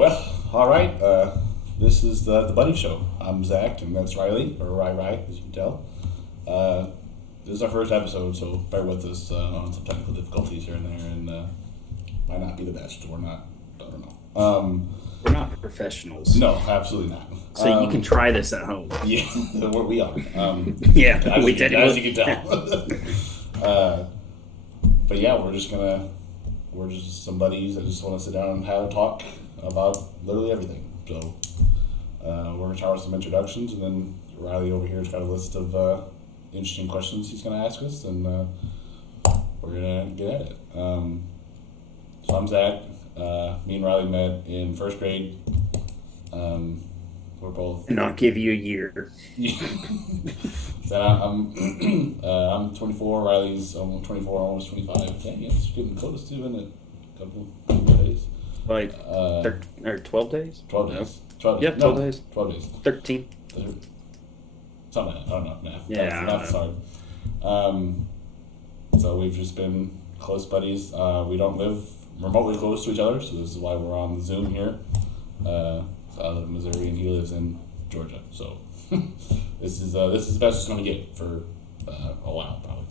Well, all right. This is the Buddy Show. I'm Zach, and that's Riley, or Rai, as you can tell. This is our first episode, so bear with us on some technical difficulties here and there, and might not be the best. We're not. I don't know. We're not professionals. No, absolutely not. So you can try this at home. Yeah, we are. Yeah, we did. As you can tell. But yeah, we're just some buddies that just want to sit down and have a talk about literally everything. So we're going to start with some introductions, and then Riley over here has got a list of interesting questions he's going to ask us, and we're going to get at it. So I'm Zach. Me and Riley met in first grade. We're both. And I'll give you a year. So I'm 24. Riley's almost 24, almost 25. Dang, it's getting close to in a couple days. Like 12 days? 12 days. 12 Yeah, 12 days. 12 days. 13. Something like that. I don't know. Math. Yeah. That's hard. So we've just been close buddies. We don't live remotely close to each other, so this is why we're on Zoom here. So I live in Missouri and he lives in Georgia. So this is the best it's going to get for a while, probably.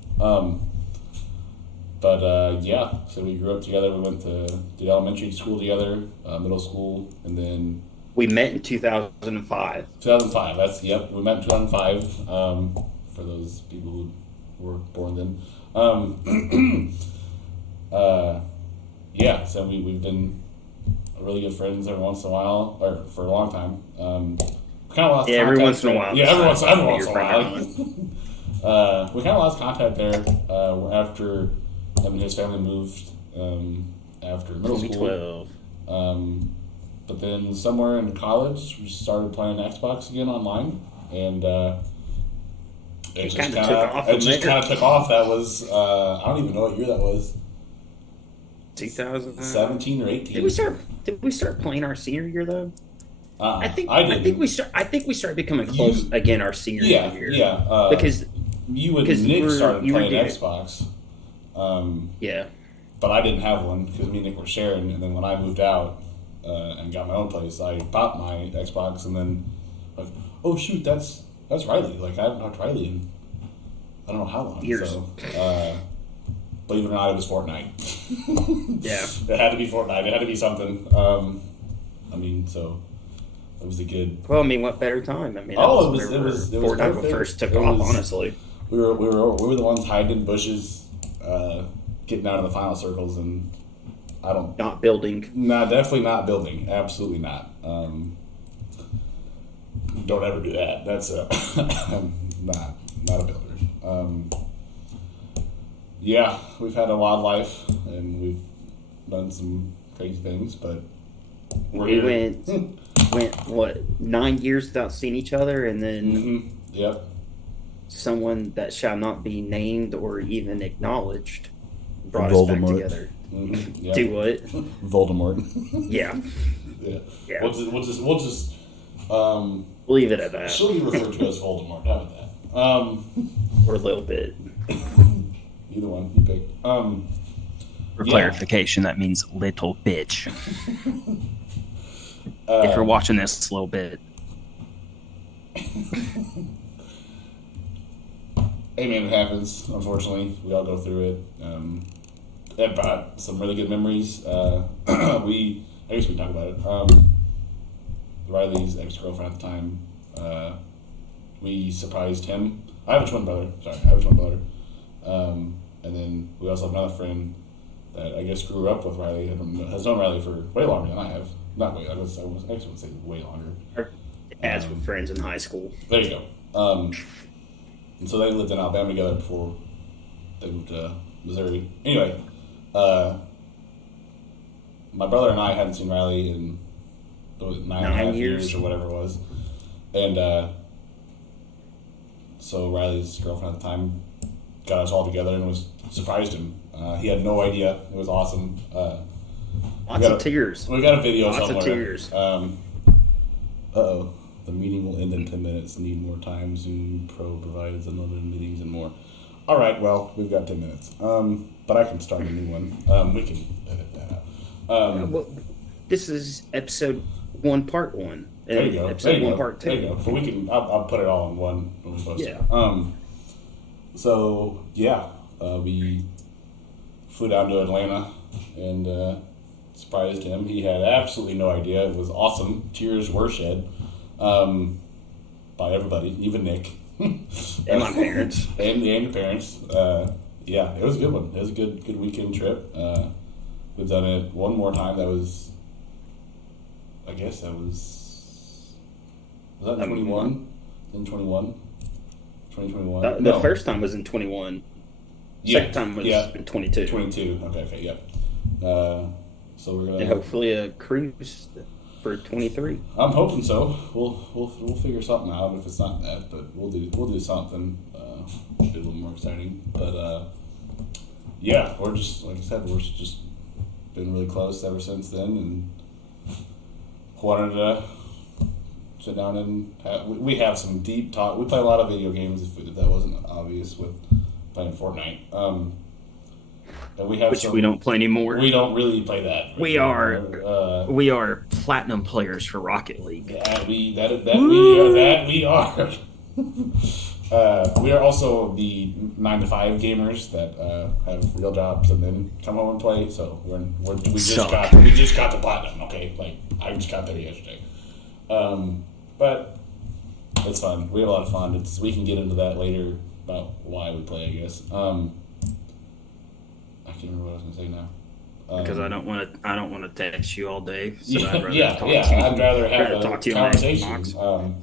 But yeah, so we grew up together. We did elementary school together, middle school, and then we met in 2005. 2005. We met in 2005. For those people who were born then. Yeah, so we've been really good friends every once in a while, or for a long time. Kind of lost contact every once in a while. Yeah, every once in a while. We kind of lost contact there after him and his family moved after middle school. 2012. But then somewhere in college, we started playing Xbox again online, and it just kind of took off. That was I don't even know what year that was. 2017 or 18. Did we start playing our senior year though? I think we started becoming close again our senior year. Yeah. Because you and Nick started playing Xbox. Yeah. But I didn't have one because me and Nick were sharing, and then when I moved out and got my own place, I bought my Xbox, and then like, oh shoot, that's Riley. Like I haven't talked to Riley in I don't know how long. Years. So, believe it or not, it was Fortnite. Yeah. It had to be Fortnite. It had to be something. I mean, so it was a good. Well, I mean, what better time? I mean, it was Fortnite when first took off. Honestly, we were the ones hiding in bushes, getting out of the final circles, and not building. No, definitely not building. Absolutely not. Don't ever do that. That's not a builder. Yeah, we've had a wild life, and we've done some crazy things, but we went what 9 years without seeing each other, and then Yep. Someone that shall not be named or even acknowledged brought Voldemort. us back together. Yep. Do what? Voldemort. Yeah. Yeah. We'll just leave it at that. She'll be referred to as Voldemort. How about that? Or a little bit. Either one you pick. For clarification, that means little bitch. If you're watching this a little bit. Hey man, it happens. Unfortunately, we all go through it. It brought some really good memories. I guess we can talk about it. Riley's ex-girlfriend at the time. We surprised him. I have a twin brother. And then we also have another friend that I guess grew up with Riley, has known Riley for way longer than I have. Not way, I wouldn't say way longer. Our dads were friends in high school. There you go. And so they lived in Alabama together before they moved to Missouri. Anyway, my brother and I hadn't seen Riley in 9.5 years or whatever it was. And so Riley's girlfriend at the time got us all together and surprised him. He had no idea. It was awesome. Lots of tears. We got a video somewhere. Lots of tears. Uh-oh. The meeting will end in 10 minutes. Need more time. Zoom Pro provides unlimited meetings and more. All right, well, we've got 10 minutes. But I can start a new one. We can edit that out. this is episode 1, part 1. There you go. Episode There you 1, go. part 2. There you go. But we can. I'll put it all in one when we post Yeah. it. So yeah, we flew down to Atlanta and surprised him. He had absolutely no idea. It was awesome. Tears were shed by everybody, even Nick. And my parents. and the parents. Yeah, it was a good one. It was a good weekend trip. We've done it one more time. That was, I guess that was that 21? In 21? 2021? The first time was in 21. Second time was in 22. 22. Okay, yep. So we're gonna And hopefully a cruise for 23. I'm hoping so. We'll figure something out if it's not that, but we'll do something a little more exciting. But yeah, we're just like I said, we're just been really close ever since then, and wanted to sit down and we have some deep talk. We play a lot of video games. If that wasn't obvious with playing Fortnite, and we have Which we don't play anymore. We don't really play that. We are platinum players for Rocket League. We are. We are also the 9 to 5 gamers that have real jobs and then come home and play. So we just got to platinum. Okay, like I just got there yesterday. But it's fun. We have a lot of fun. We can get into that later about why we play, I guess. I can't remember what I was gonna say now. Because I don't want to text you all day. So Yeah, I'd rather I'd rather have talk to a you on conversation. Xbox.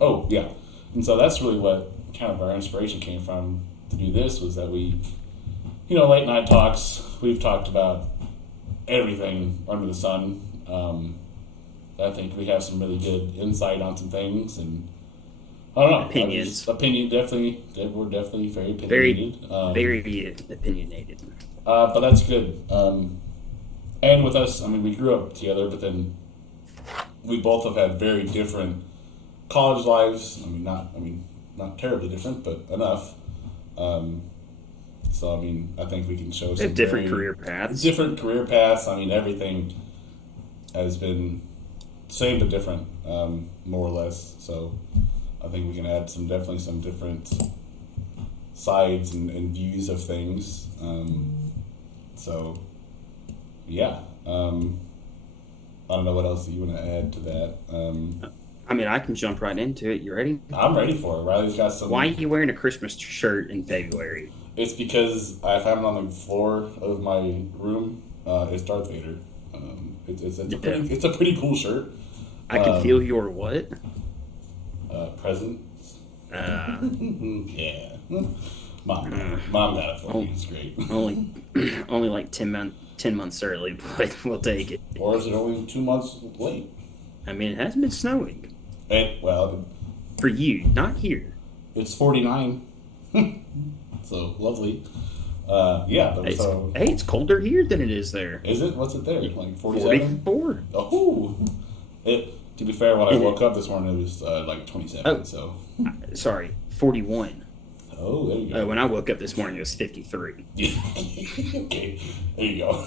Oh yeah, and so that's really what kind of our inspiration came from to do this was that we, late night talks. We've talked about everything under the sun. I think we have some really good insight on some things, and I don't know Opinions. We're definitely very opinionated. Very opinionated. But that's good. And with us, we grew up together, but then we both have had very different college lives. Not terribly different, but enough. So I think we can show some Different career paths. Different career paths. Everything has been same but different, more or less. So I think we can add definitely some different sides and views of things. So, yeah. I don't know what else you want to add to that. I can jump right into it. You ready? I'm ready for it. Riley's got some. Why are you wearing a Christmas shirt in February? It's because I found it on the floor of my room. It's Darth Vader. It's a pretty cool shirt. I can feel your what? Presents. Yeah. Mom got it for me. It's great. Only like 10 months early, but we'll take it. Or is it only 2 months late? It hasn't been snowing. For you, not here. It's 49. So lovely. Yeah. It's colder here than it is there. Is it? What's it there? Like 47? 44. Oh. To be fair, when I woke up this morning, it was like 27. Oh. So. Sorry, 41. Oh, there you go. When I woke up this morning, it was 53. Okay, there you go. A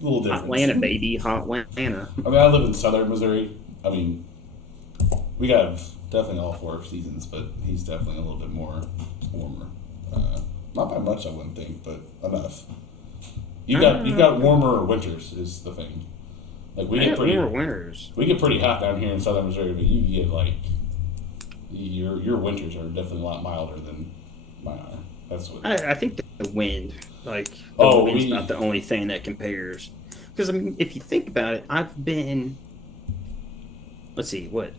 little different. Atlanta, baby, hot Atlanta. I live in southern Missouri. We got definitely all 4 seasons, but he's definitely a little bit more warmer. Not by much, I wouldn't think, but enough. You've got warmer winters is the thing. Like we get warmer winters. We get pretty hot down here in southern Missouri, but you get your winters are definitely a lot milder than mine are. That's what I think the wind, the wind's not the only thing that compares. Because if you think about it, I've been,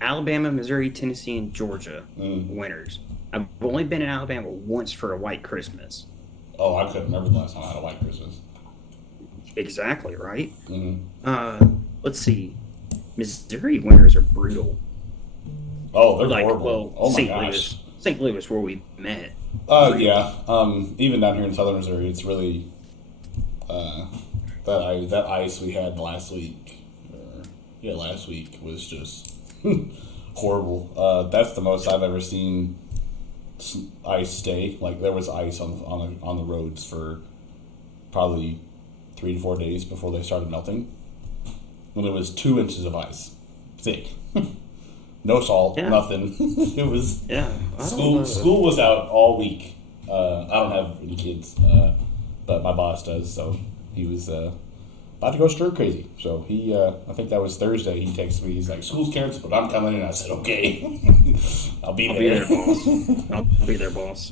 Alabama, Missouri, Tennessee, and Georgia winters. I've only been in Alabama once for a white Christmas. Oh, I couldn't remember the last time I had a white Christmas. Exactly right. Mm-hmm. Let's see, Missouri winters are brutal. Oh, they're horrible. Well, oh my gosh. St. Louis, where we met. Yeah. Even down here in southern Missouri, it's really that ice we had last week. Last week was just horrible. That's the most I've ever seen ice stay. Like there was ice on the roads for probably 3 to 4 days before they started melting. when it was 2 inches of ice, thick. No salt, nothing. It was school was out all week. I don't have any kids, but my boss does, so he was about to go stir crazy. So he, I think that was Thursday. He texted me. He's like, "School's canceled, but I'm coming." And I said, "Okay, I'll be there, boss. I'll be there, boss."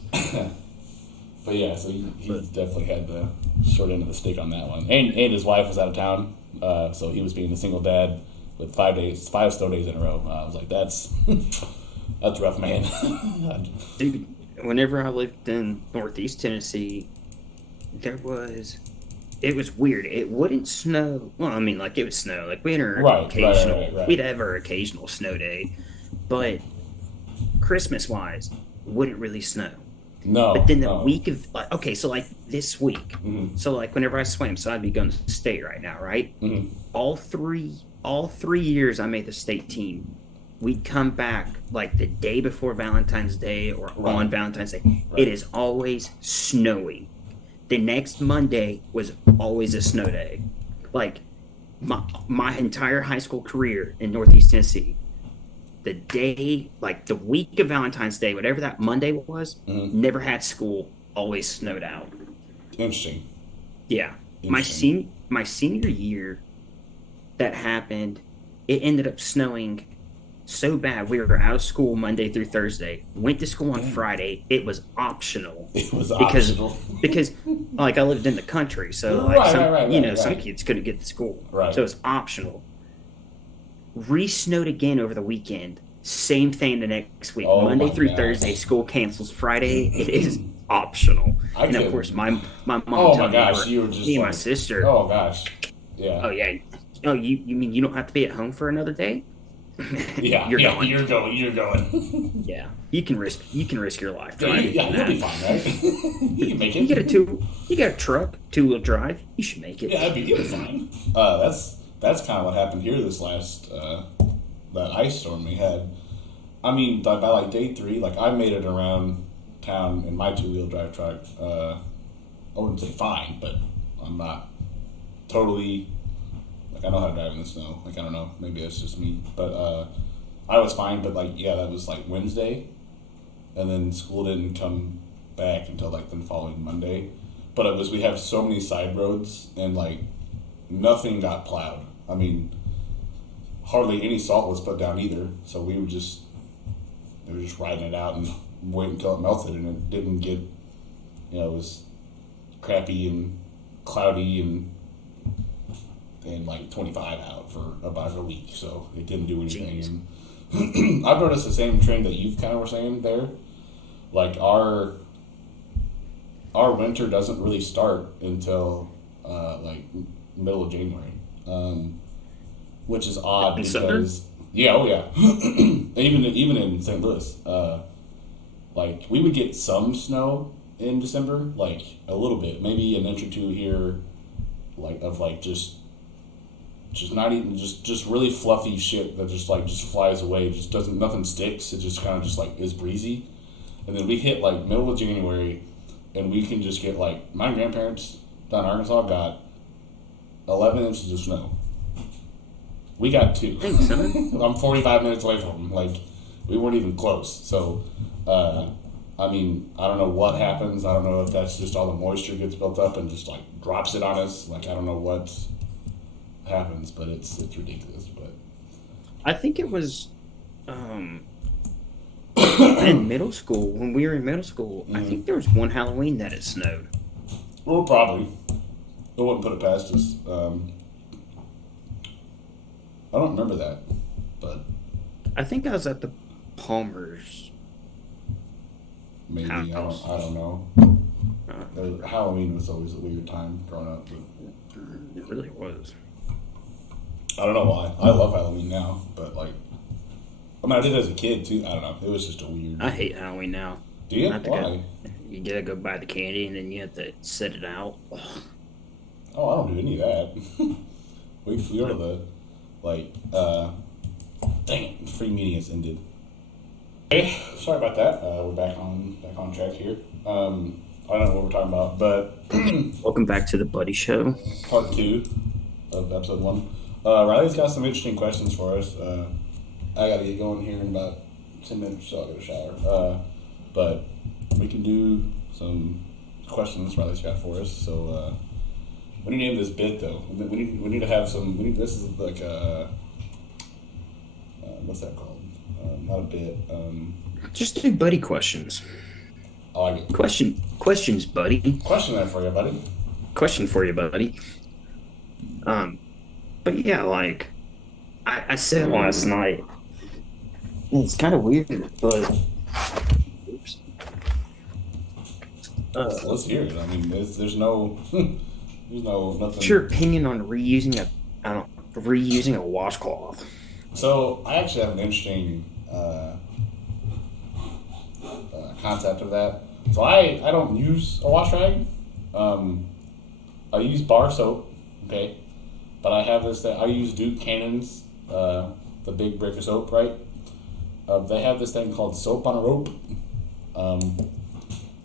But yeah, so he definitely had the short end of the stick on that one. And his wife was out of town, so he was being a single dad with 5 snow days in a row. I was like, that's rough, man. Dude, whenever I lived in Northeast Tennessee, it was weird. It wouldn't snow. Well, I mean, like, it would snow. Like, we'd have our occasional snow day, but Christmas-wise, wouldn't really snow. No. But then the week of, like, okay, so like this week, so like whenever I swam, so I'd be going to state right now, right? All three years I made the state team, we'd come back like the day before Valentine's Day or on Valentine's Day. Right. It is always snowing. The next Monday was always a snow day. Like my entire high school career in Northeast Tennessee, the day, like the week of Valentine's Day, whatever that Monday was, never had school, always snowed out. Interesting. Yeah. My senior year, that happened, it ended up snowing so bad. We were out of school Monday through Thursday, went to school on Friday. It was optional. Because like I lived in the country, so like some kids couldn't get to school. Right. So it was optional. Re-snowed again over the weekend. Same thing the next week. Monday through Thursday, school cancels. Friday, it is optional. Of course, my mom. Oh my gosh, you were just me and my sister. Oh gosh, yeah. Oh yeah. Oh, you mean you don't have to be at home for another day? Yeah, you're going. You're going. Yeah, you can risk your life. Yeah, you'll be fine, right? You can make it. You got a truck, 2-wheel drive. You should make it. Yeah, you'll be fine. That's kind of what happened here this last that ice storm we had. I mean, by like day 3, like I made it around town in my 2-wheel drive truck. I wouldn't say fine, but I'm not totally. Like, I know how to drive in the snow. Like, I don't know. Maybe that's just me. But I was fine. But, like, yeah, that was, like, Wednesday. And then school didn't come back until, like, the following Monday. But it was, we have so many side roads, and, like, nothing got plowed. I mean, hardly any salt was put down either. So we were just riding it out and waiting until it melted. And it didn't get, it was crappy and cloudy and like 25 out for about a week, so it didn't do anything. And I've noticed the same trend that you've kind of were saying there. Like our winter doesn't really start until like middle of January, which is odd because even in St. Louis, like we would get some snow in December, like a little bit, maybe an inch or two here, like of like just not even just really fluffy shit that just flies away. Just nothing sticks. It just kind of just like is breezy. And then we hit like middle of January, and we can just get like my grandparents down in Arkansas got 11 inches of snow. We got 2. Thanks, I'm 45 minutes away from them. Like we weren't even close. So, I mean, I don't know what happens. I don't know if that's just all the moisture gets built up and just like drops it on us. Like I don't know what happens, but it's ridiculous. But I think it was in middle school, when we were in middle school, I think there was one Halloween that it snowed. Well, probably. I wouldn't put it past us. I don't remember that, but I think I was at the Palmer's. Maybe I don't know. Halloween was always a weird time growing up. But it really was. I don't know why. I love Halloween now, but like, I mean, I did as a kid too. I don't know. It was just a weird. I hate Halloween now. Do you? Why? You gotta go buy the candy and then you have to set it out. Ugh. Oh, I don't do any of that. we go to the like. Dang it! Free meeting has ended. Hey, sorry about that. We're back on track here. I don't know what we're talking about, but welcome back to the Buddy Show, part 2 of episode 1. Riley's got some interesting questions for us. I gotta get going here in about 10 minutes or so. I'll get a shower. But we can do some questions Riley's got for us. So, what do you name this bit though? We need to have some. This is like what's that called? Not a bit. Just do buddy questions. I like it. Questions, buddy. Question there for you, buddy. Question for you, buddy. But yeah, like I said last night, it's kind of weird, but oops. Let's hear it. I mean, there's no nothing. What's your opinion on reusing a washcloth? So I actually have an interesting concept of that. So I don't use a wash rag. I use bar soap, okay, but I have this that I use Duke Cannon's the big brick of soap, right? They have this thing called soap on a rope.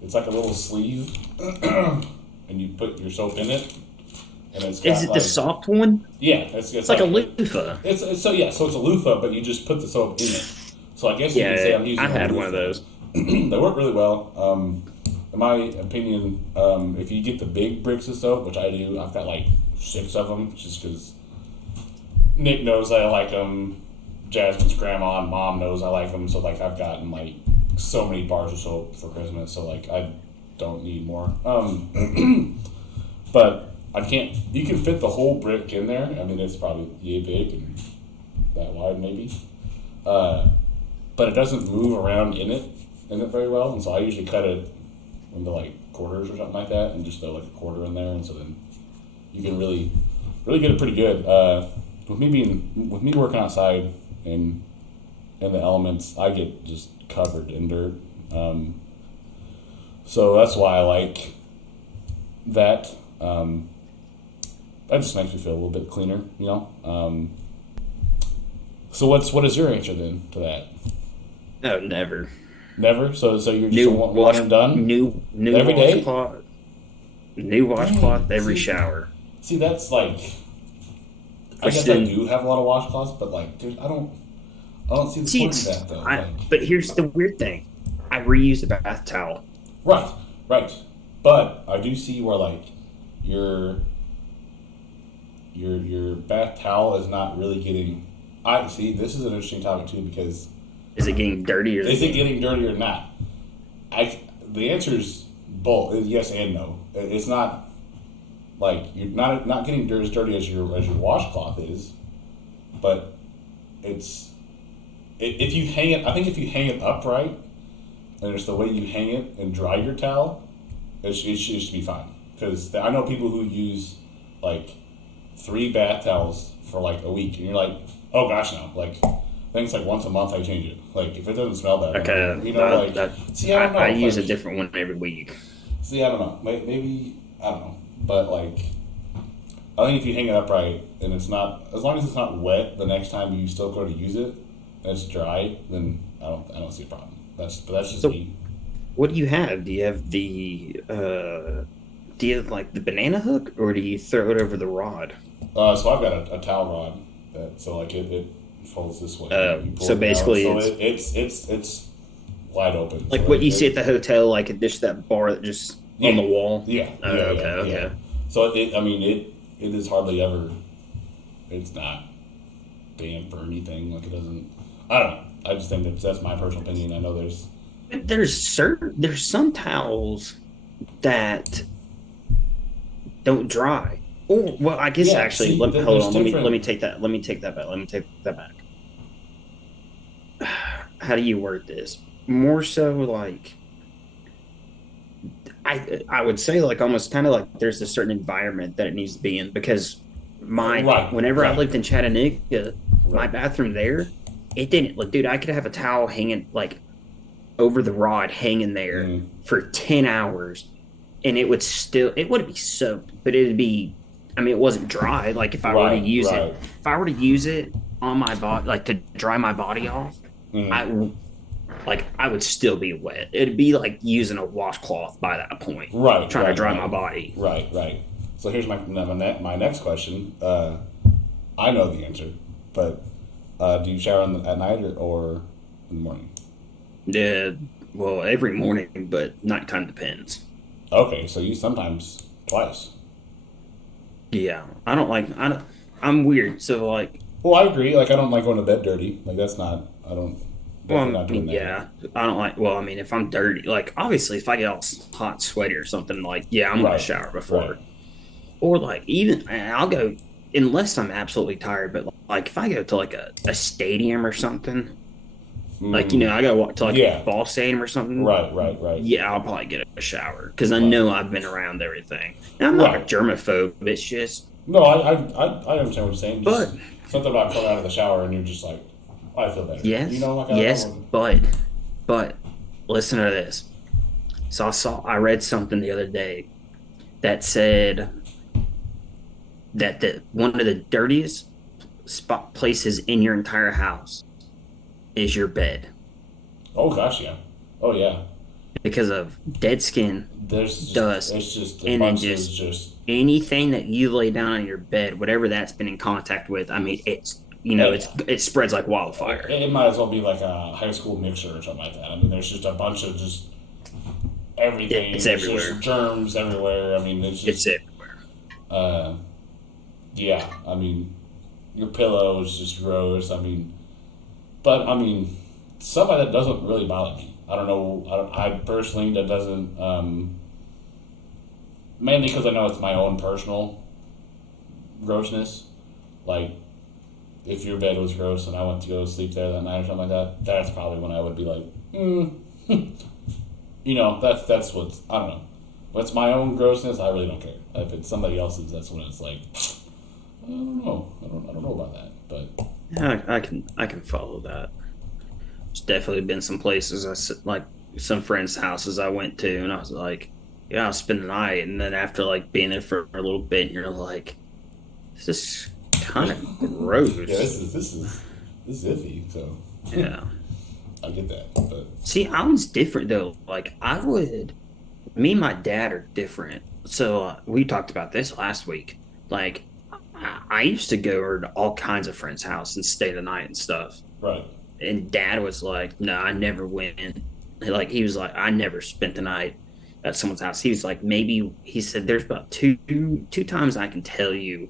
It's like a little sleeve, and you put your soap in it. And it's got Is it the soft one? Yeah, it's like a loofah. So it's a loofah, but you just put the soap in it. So I guess you can say I'm using. I had one of those. They work really well. In my opinion, if you get the big bricks of soap, which I do, I've got like 6 of them, just because Nick knows I like them. Jasmine's grandma and mom knows I like them, so like I've gotten like so many bars of soap for Christmas, so like I don't need more. But I can't. You can fit the whole brick in there. I mean, it's probably yay big and that wide, maybe. But it doesn't move around in it very well, and so I usually cut it into like quarters or something like that, and just throw like a quarter in there, and so then you can really get it pretty good. With me working outside in the elements, I get just covered in dirt. So that's why I like that. That just makes me feel a little bit cleaner, you know. So what is your answer then to that? No, never. Never. So you're just one and done. New every day. New washcloth every shower. See, that's like. I guess I do have a lot of washcloths, but like, dude, I don't see the point of that though. But here's the weird thing: I reuse a bath towel. Right. But I do see where like your bath towel is not really getting. I see. This is an interesting topic too, because is it getting dirty or is it getting dirty or not? The answer is both. Yes and no. It's not like you're not getting as dirty as your washcloth is, but if you hang it. I think if you hang it upright, and it's the way you hang it and dry your towel, it should be fine. Because I know people who use like 3 bath towels for like a week, and you're like, oh gosh, no. Like, I think it's like once a month I change it. Like, if it doesn't smell bad, okay, you know, see, I don't know. I use a different one every week. See, I don't know. Maybe I don't know, but like, I think if you hang it upright and it's not, as long as it's not wet, the next time you still go to use it and it's dry, then I don't see a problem. That's just me. What do you have? Do you have like the banana hook, or do you throw it over the rod? So I've got a towel rod, so like it folds this way. So basically, it's wide open. Like so what you see at the hotel, like just that bar that just on the wall. Yeah. Okay. So it is hardly ever. It's not damp or anything. Like it doesn't. I don't know. I just think that's my personal opinion. I know there's some towels that don't dry. Oh well, I guess actually. Hold on. Let me take that back. How do you word this? More so like I would say like almost kind of like there's a certain environment that it needs to be in, because whenever I lived in Chattanooga, my bathroom there, it didn't look, dude, I could have a towel hanging like over the rod hanging there for 10 hours and it wouldn't be soaked, but it'd be, I mean, it wasn't dry. Like if I were to use it on my body, like to dry my body off, I would still be wet. It'd be like using a washcloth by that point. Trying to dry my body. Right. So here's my next question. I I know the answer, but do you shower at night or in the morning? Yeah, well, every morning, but nighttime depends. Okay, so you sometimes twice. Yeah, I'm weird, so like, Well, I agree. Like, I don't like going to bed dirty. Like, that's not. I don't. well, Definitely not doing that. yeah, I don't like. Well, I mean, if I'm dirty, like obviously, if I get all hot, and sweaty or something, like yeah, I'm gonna Right, shower before, right. or like even I'll go unless I'm absolutely tired. But like if I go to like a stadium or something, like I gotta walk to like Yeah. a ball stadium or something. Right. Yeah, I'll probably get a shower because I know I've been around everything. And I'm not a Right. germaphobe. It's just, No, I understand what you're saying. Just but something about coming out of the shower and you're just like, I feel better. yes, You know, like yes, but listen to this. So I read something the other day that said that one of the dirtiest spot places in your entire house is your bed Oh gosh, yeah. Oh yeah. because of dead skin, There's just, dust, it's just a and then bunch of just anything that you lay down on your bed, whatever that's been in contact with. I mean, it spreads like wildfire. It might as well be like a high school mixer or something like that. I mean, there's just a bunch of just everything. It's There's everywhere. just germs everywhere. I mean, it's It's just everywhere. yeah. I mean, your pillow is just gross. I mean, but I mean, stuff like that doesn't really bother me. I don't know. I personally, that doesn't. Mainly because I know it's my own personal grossness. Like, if your bed was gross and I went to go sleep there that night or something like that, that's probably when I would be like, that's what's, I don't know. What's my own grossness, I really don't care. If it's somebody else's, that's when it's like, I don't know. I don't know about that, but I can follow that. There's definitely been some places like some friends' houses I went to, and I was like, yeah, I'll spend the night, and then after like being there for a little bit, you're like, this is kind of gross. yeah, this is iffy. So Yeah. I get that, but See, I was different though. Like me and my dad are different. So we talked about this last week. Like I used to go over to all kinds of friends' house and stay the night and stuff. right. And dad was like, no, I never went. Like he was like, I never spent the night at someone's house. He was like, maybe he said there's about two times I can tell you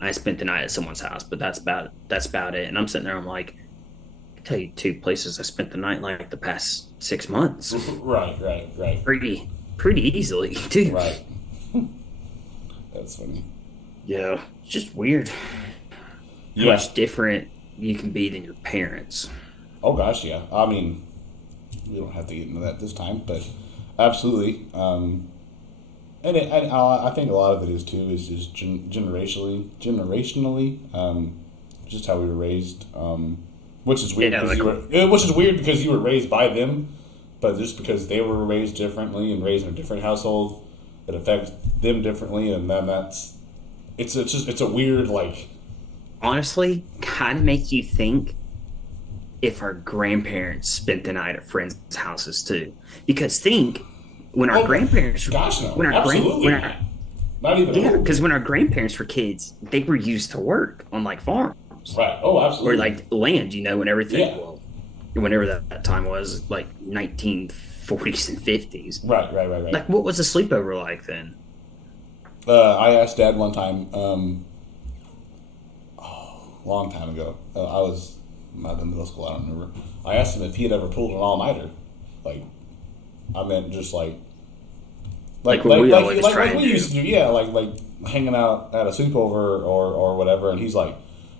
I spent the night at someone's house, but that's about it. And I'm sitting there, I'm like, I can tell you two places I spent the night like the past 6 months. Right. Pretty easily too. Right. That's funny. Yeah. It's just weird how Yeah. much different you can be than your parents. Oh gosh, yeah. I mean, we don't have to get into that this time, but absolutely. And I think a lot of it is too is just generationally, just how we were raised. Which is weird. Yeah, Which is weird because you were raised by them, but just because they were raised differently and raised in a different household, it affects them differently, and then it's a weird like. Honestly, kind of make you think if our grandparents spent the night at friends' houses too. Because think when our grandparents, Gosh, no, when our absolutely when not. our, Not even. yeah, because when our grandparents were kids, they were used to work on like farms Right. Oh, absolutely. or like land, and everything. Yeah. Well, whenever that time was, like 1940s and 50s. Right. Like, what was a sleepover like then? I asked Dad one time. Long time ago. I was not in middle school. I don't remember. I asked him if he had ever pulled an all-nighter. Like, I meant just like Like we always try like and we do. used to do. Yeah, like hanging out at a sleepover or whatever. And he's like,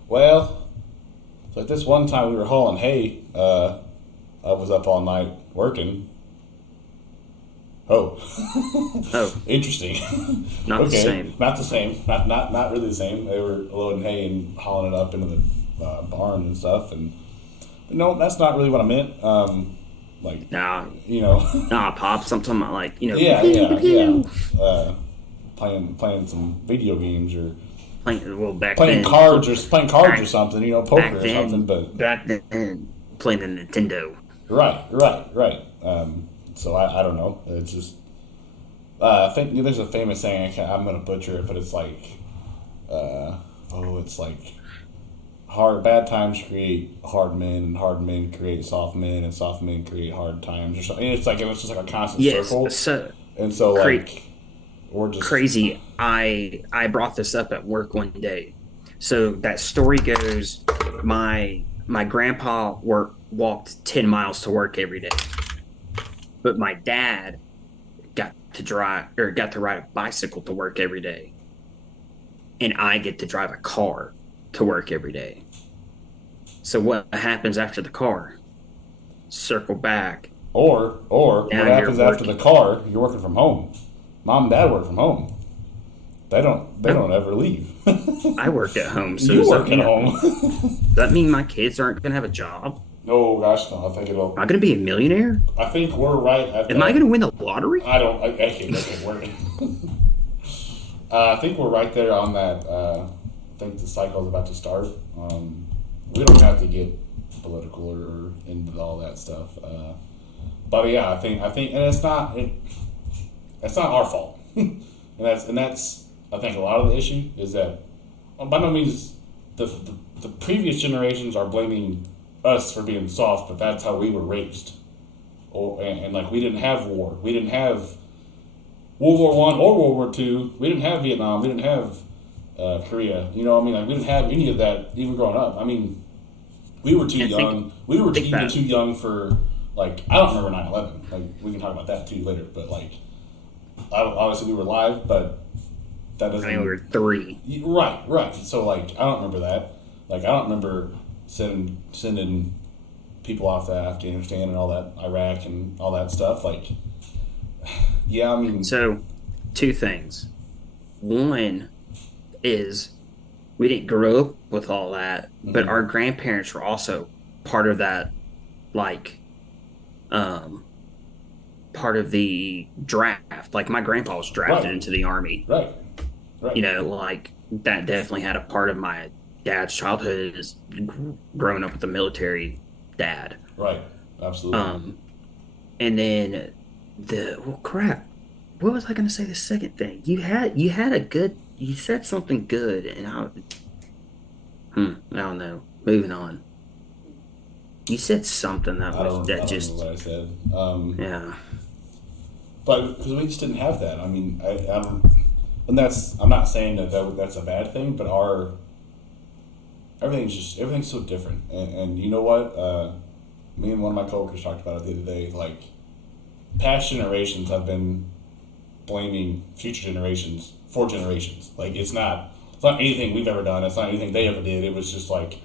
well, it's like this one time we were hauling hay. I was up all night working. Oh, Oh, interesting. not the same. Not the same. Not really the same. They were loading hay and hauling it up into the barn and stuff. And no, that's not really what I meant. Like, Nah, Nah, pops. I'm talking about like yeah. Playing some video games or playing cards or something. Poker or something. But back then, playing the Nintendo. right. So I don't know. It's just I think there's a famous saying. I'm gonna butcher it, but it's like it's like bad times create hard men, and hard men create soft men, and soft men create hard times, or something. And it's just like a constant circle. So and so like we're just crazy. I brought this up at work one day. So that story goes, my grandpa walked 10 miles to work every day, but my dad got to ride a bicycle to work every day, and I get to drive a car to work every day. So what happens after the car? Circle back. Or what happens after the car? You're working from home. Mom and dad work from home. They don't ever leave. I work at home. So you work at home. Does that mean my kids aren't going to have a job? No, gosh, no. I think it'll. Am I going to be a millionaire? I think we're right at. Am I going to win the lottery? I don't. Okay, we're. I think we're right there on that. I think the cycle is about to start. We don't have to get political or into all that stuff. But yeah, I think, and it's not our fault, and that's I think a lot of the issue is that by no means the previous generations are blaming us for being soft, but that's how we were raised. And like we didn't have war, we didn't have World War I or World War II, we didn't have Vietnam, we didn't have Korea. You know what I mean? Like we didn't have any of that even growing up. I mean, we were too young. We were even too young for, like, I don't remember 9/11. Like, we can talk about that too later. But like, obviously we were live, but that doesn't. I mean, we were 3. Right. So like, I don't remember that. Like, I don't remember sending people off to Afghanistan and all that, Iraq and all that stuff. Like, yeah, I mean. So, 2 things. One is we didn't grow up with all that, but our grandparents were also part of that, like, part of the draft. Like, my grandpa was drafted into the Army. Right. You know, like, that definitely had a part of my dad's childhood is growing up with a military dad. Right. Absolutely. And then crap. What was I going to say? The second thing you said something good, and I don't know. Moving on. You said something that I don't know what I said. Yeah. But because we just didn't have that. I mean, I'm not saying that's a bad thing, but everything's so different. And you know what? Me and one of my coworkers talked about it the other day. Like, past generations have been blaming future generations for generations. Like, it's not anything we've ever done. It's not anything they ever did. It was just like,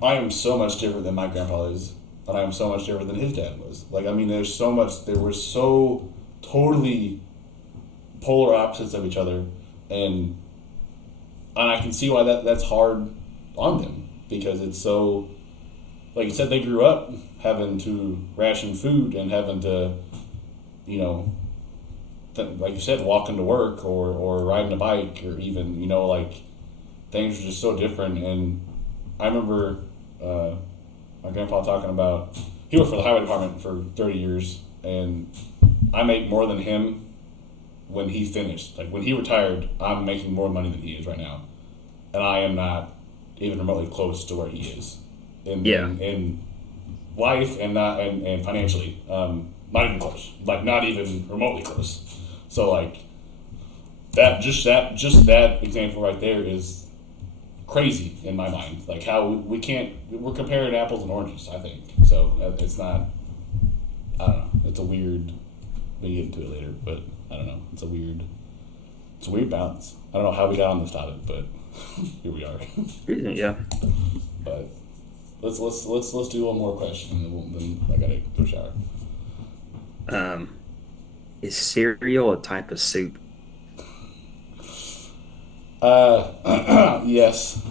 I am so much different than my grandpa is, and I am so much different than his dad was. Like, I mean, there were so totally polar opposites of each other, and I can see why that's hard on them, because it's so, like you said, they grew up having to ration food and having to, you know, like you said, walking to work or riding a bike, or even, you know, like, things were just so different. And I remember my grandpa talking about, he worked for the highway department for 30 years, and I make more than him when he finished. Like, when he retired, I'm making more money than he is right now, and I am not even remotely close to where he is in life and financially. Not even close. Like, not even remotely close. So, like, just that example right there is crazy in my mind. Like, how we're comparing apples and oranges, I think. So it's not, I don't know. It's a weird, we can get into it later, but I don't know. It's a weird balance. I don't know how we got on this topic, but here we are. Yeah. But let's do one more question, and then I gotta go shower. Is cereal a type of soup? Yes.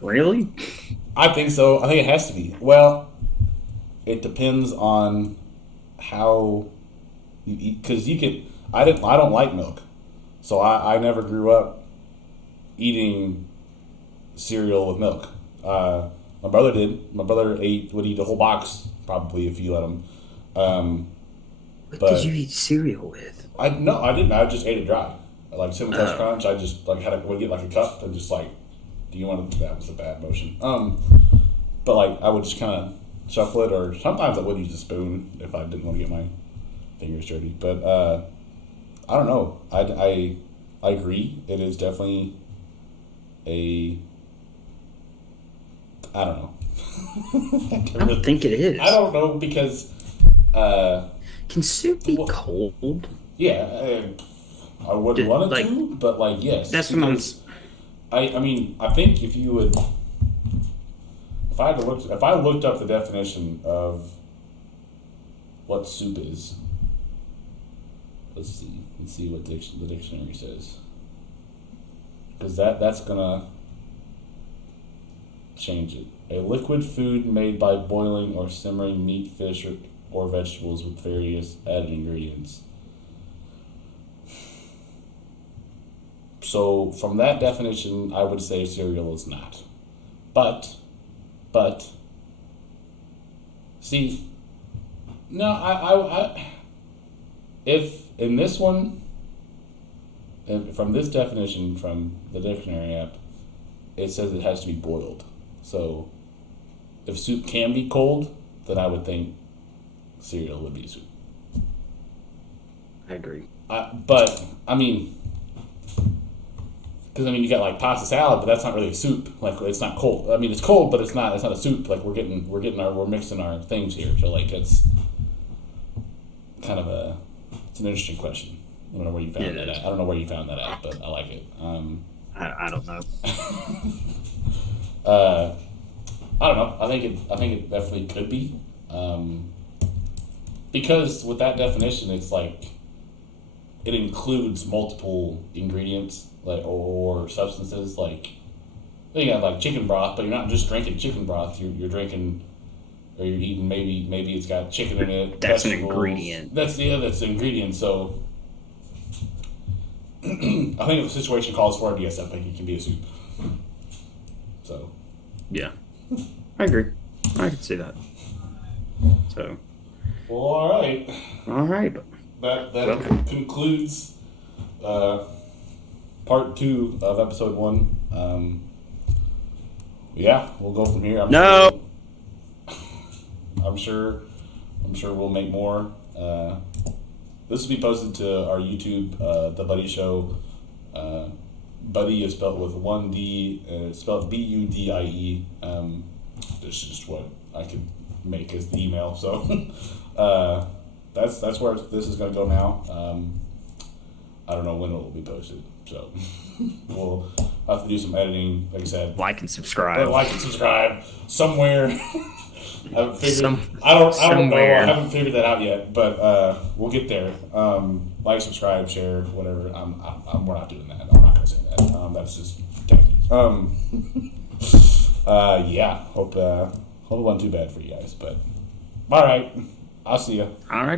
Really? I think so. I think it has to be. Well, it depends on how you eat, because I don't like milk, so I never grew up eating cereal with milk. My brother did. My brother would eat a whole box, probably, if you let him. What did you eat cereal with? I didn't. I just ate it dry. Like Cinnamon Toast Crunch, I just would get like a cup and just like Do you want to? That was a bad motion. But like I would just kind of shuffle it, or sometimes I would use a spoon if I didn't want to get my fingers dirty. But I don't know. I agree. It is definitely a. I don't know. I don't think it is. I don't know because. Can soup be cold? Yeah, I wouldn't want it to, but like yes. That's what I mean, I think if you would, if I looked up the definition of what soup is. Let's see what the dictionary says, because that's gonna change it. A liquid food made by boiling or simmering meat, fish, or vegetables with various added ingredients. So from that definition, I would say cereal is not. But, see, no, I if in this one, from this definition from the dictionary app, it says it has to be boiled. So if soup can be cold, then I would think cereal would be soup. I agree. But I mean, because you got like pasta salad, but that's not really a soup. Like it's not cold. I mean, it's cold, but it's not a soup. Like we're mixing our things here. So like it's kind of it's an interesting question. I don't know where you found that at. I don't know where you found that at, but I like it. I don't know. I don't know. I think it definitely could be. Because with that definition, it's like it includes multiple ingredients, like or substances. Like you got like chicken broth, but you're not just drinking chicken broth. You're drinking, or you're eating. Maybe it's got chicken in it. That's an vegetables. ingredient. That's an ingredient. So I think if the situation calls for it, yes, I think it can be a soup. So yeah, I agree. I can see that. So. Well, all right. All right. That concludes part 2 of episode 1. Yeah, we'll go from here. I'm sure we'll make more. This will be posted to our YouTube, The Budie Show. Budie is spelled with 1 D, and it's spelled Budie. This is just what I could make as the email. So that's where this is going to go now. I don't know when it will be posted, so we'll have to do some editing. Like I said, like and subscribe somewhere. I don't know. I haven't figured that out yet, but we'll get there. Like, subscribe, share, whatever. We're not doing that. I'm not going to say that. That's just technique. Yeah. Hope it wasn't too bad for you guys, but all right. I'll see you. Alrighty.